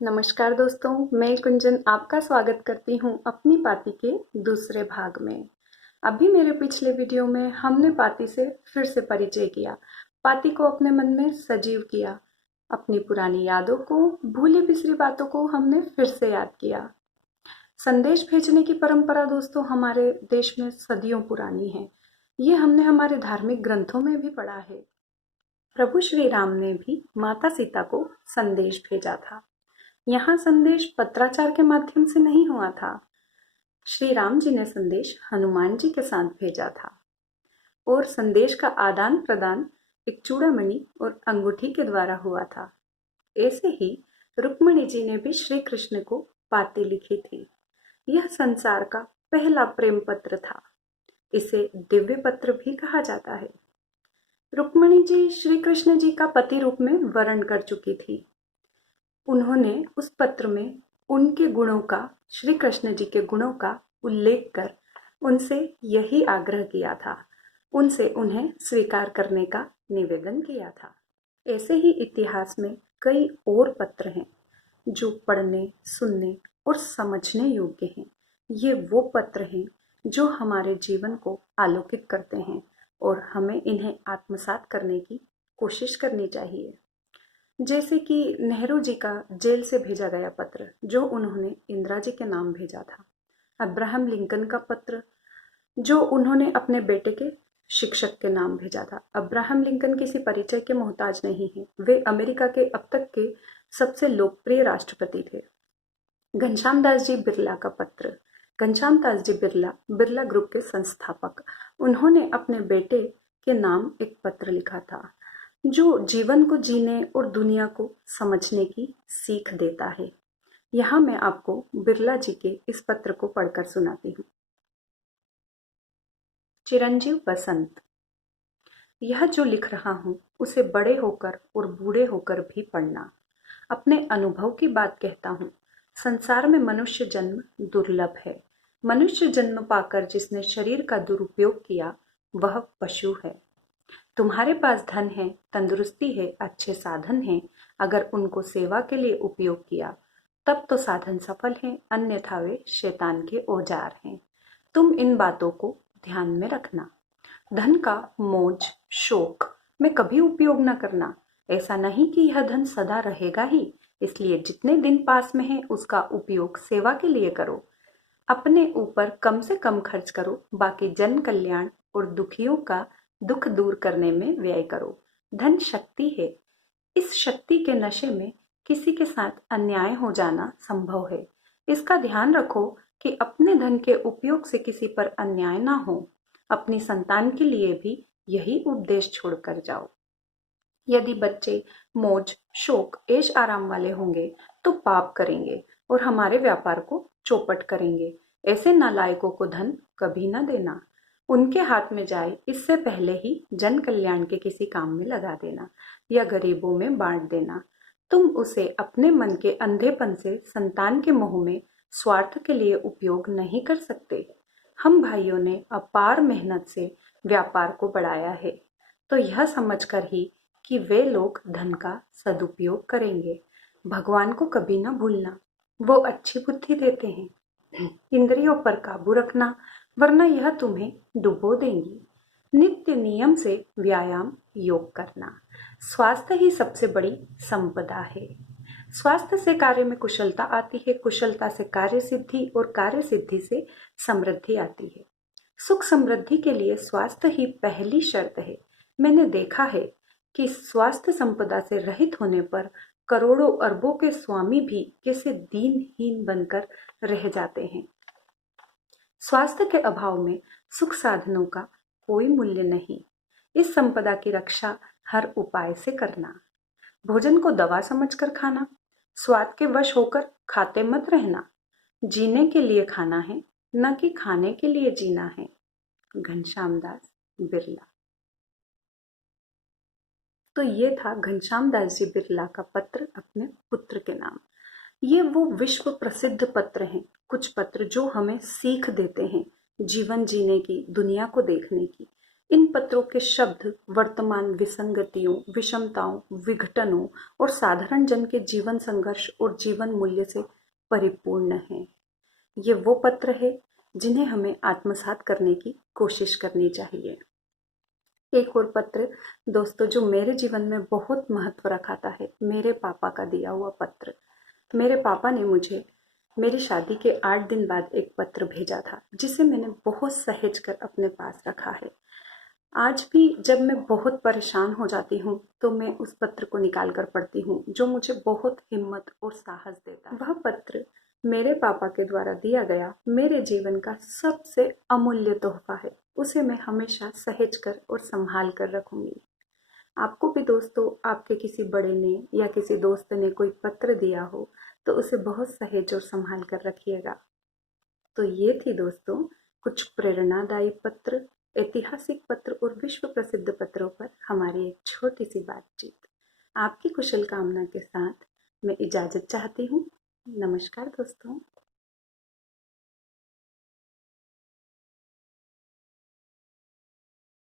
नमस्कार दोस्तों, मैं कुंजन आपका स्वागत करती हूँ अपनी पाती के दूसरे भाग में। अभी मेरे पिछले वीडियो में हमने पाती से फिर से परिचय किया, पाती को अपने मन में सजीव किया, अपनी पुरानी यादों को, भूली बिसरी बातों को हमने फिर से याद किया। संदेश भेजने की परंपरा दोस्तों हमारे देश में सदियों पुरानी है। ये हमने हमारे धार्मिक ग्रंथों में भी पढ़ा है। प्रभु श्री राम ने भी माता सीता को संदेश भेजा था। यहाँ संदेश पत्राचार के माध्यम से नहीं हुआ था। श्री राम जी ने संदेश हनुमान जी के साथ भेजा था और संदेश का आदान प्रदान एक चूड़ामणि और अंगूठी के द्वारा हुआ था। ऐसे ही रुक्मणी जी ने भी श्री कृष्ण को पाती लिखी थी। यह संसार का पहला प्रेम पत्र था। इसे दिव्य पत्र भी कहा जाता है। रुक्मणी जी श्री कृष्ण जी का पति रूप में वर्ण कर चुकी थी। उन्होंने उस पत्र में उनके गुणों का, श्री कृष्ण जी के गुणों का उल्लेख कर उनसे यही आग्रह किया था, उनसे उन्हें स्वीकार करने का निवेदन किया था। ऐसे ही इतिहास में कई और पत्र हैं जो पढ़ने, सुनने और समझने योग्य हैं। ये वो पत्र हैं जो हमारे जीवन को आलोकित करते हैं और हमें इन्हें आत्मसात करने की कोशिश करनी चाहिए। जैसे कि नेहरू जी का जेल से भेजा गया पत्र जो उन्होंने इंदिरा जी के नाम भेजा था। अब्राहम लिंकन का पत्र जो उन्होंने अपने बेटे के शिक्षक के नाम भेजा था। अब्राहम लिंकन किसी परिचय के मोहताज नहीं है। वे अमेरिका के अब तक के सबसे लोकप्रिय राष्ट्रपति थे। घनश्याम दास जी बिरला का पत्र, घनश्याम दास जी बिरला, बिरला ग्रुप के संस्थापक, उन्होंने अपने बेटे के नाम एक पत्र लिखा था जो जीवन को जीने और दुनिया को समझने की सीख देता है। यहाँ मैं आपको बिरला जी के इस पत्र को पढ़कर सुनाती हूँ। चिरंजीव बसंत, यह जो लिख रहा हूँ उसे बड़े होकर और बूढ़े होकर भी पढ़ना। अपने अनुभव की बात कहता हूँ। संसार में मनुष्य जन्म दुर्लभ है। मनुष्य जन्म पाकर जिसने शरीर का दुरुपयोग किया वह पशु है। तुम्हारे पास धन है, तंदुरुस्ती है, अच्छे साधन हैं। अगर उनको सेवा के लिए उपयोग किया तब तो साधन सफल हैं, अन्यथा वे शैतान के औजार हैं। तुम इन बातों को ध्यान में रखना। धन का मौज शौक में कभी उपयोग न करना। ऐसा नहीं कि यह धन सदा रहेगा ही, इसलिए जितने दिन पास में है उसका उपयोग सेवा के लिए करो। अपने ऊपर कम से कम खर्च करो, बाकी जन कल्याण और दुखियों का दुख दूर करने में व्यय करो। धन शक्ति है। इस शक्ति के नशे में किसी के साथ अन्याय हो जाना संभव है। इसका ध्यान रखो कि अपने धन के उपयोग से किसी पर अन्याय ना हो। अपनी संतान के लिए भी यही उपदेश छोड़कर जाओ। यदि बच्चे मौज शौक ऐश आराम वाले होंगे तो पाप करेंगे और हमारे व्यापार को चौपट करेंगे। ऐसे नालायकों को धन कभी न देना। उनके हाथ में जाए इससे पहले ही जन कल्याण के किसी काम में लगा देना या गरीबों में बांट देना। तुम उसे अपने मन के अंधेपन से संतान के मोह में स्वार्थ के लिए उपयोग नहीं कर सकते। हम भाइयों ने अपार मेहनत से व्यापार को बढ़ाया है, तो यह समझकर ही कि वे लोग धन का सदुपयोग करेंगे। भगवान को कभी न भूलना, वो अच्छी बुद्धि देते हैं। इंद्रियों पर काबू रखना, वरना यह तुम्हें डुबो देंगी। नित्य नियम से व्यायाम योग करना। स्वास्थ्य ही सबसे बड़ी संपदा है। स्वास्थ्य से कार्य में कुशलता आती है, कुशलता से कार्य सिद्धि और कार्य सिद्धि से समृद्धि आती है। सुख समृद्धि के लिए स्वास्थ्य ही पहली शर्त है। मैंने देखा है कि स्वास्थ्य संपदा से रहित होने पर करोड़ों अरबों के स्वामी भी कैसे दीनहीन बनकर रह जाते हैं। स्वास्थ्य के अभाव में सुख साधनों का कोई मूल्य नहीं। इस संपदा की रक्षा हर उपाय से करना। भोजन को दवा समझकर खाना, स्वाद के वश होकर खाते मत रहना। जीने के लिए खाना है, न कि खाने के लिए जीना है। घनश्याम दास बिरला। तो ये था घनश्याम दास जी बिरला का पत्र अपने पुत्र के नाम। ये वो विश्व प्रसिद्ध पत्र हैं, कुछ पत्र जो हमें सीख देते हैं जीवन जीने की, दुनिया को देखने की। इन पत्रों के शब्द वर्तमान विसंगतियों, विषमताओं, विघटनों और साधारण जन के जीवन संघर्ष और जीवन मूल्य से परिपूर्ण हैं। ये वो पत्र है जिन्हें हमें आत्मसात करने की कोशिश करनी चाहिए। एक और पत्र दोस्तों जो मेरे जीवन में बहुत महत्व रखाता है, मेरे पापा का दिया हुआ पत्र। मेरे पापा ने मुझे मेरी शादी के 8 दिन बाद एक पत्र भेजा था, जिसे मैंने बहुत सहेज कर अपने पास रखा है। आज भी जब मैं बहुत परेशान हो जाती हूँ तो मैं उस पत्र को निकाल कर पढ़ती हूँ, जो मुझे बहुत हिम्मत और साहस देता है। वह पत्र मेरे पापा के द्वारा दिया गया मेरे जीवन का सबसे अमूल्य तोहफा है। उसे मैं हमेशा सहेज कर और संभाल कर रखूंगी। आपको भी दोस्तों आपके किसी बड़े ने या किसी दोस्त ने कोई पत्र दिया हो तो उसे बहुत सहेज और संभाल कर रखिएगा। तो ये थी दोस्तों कुछ प्रेरणादायी पत्र, ऐतिहासिक पत्र और विश्व प्रसिद्ध पत्रों पर हमारी एक छोटी सी बातचीत। आपकी कुशल कामना के साथ मैं इजाजत चाहती हूँ। नमस्कार दोस्तों।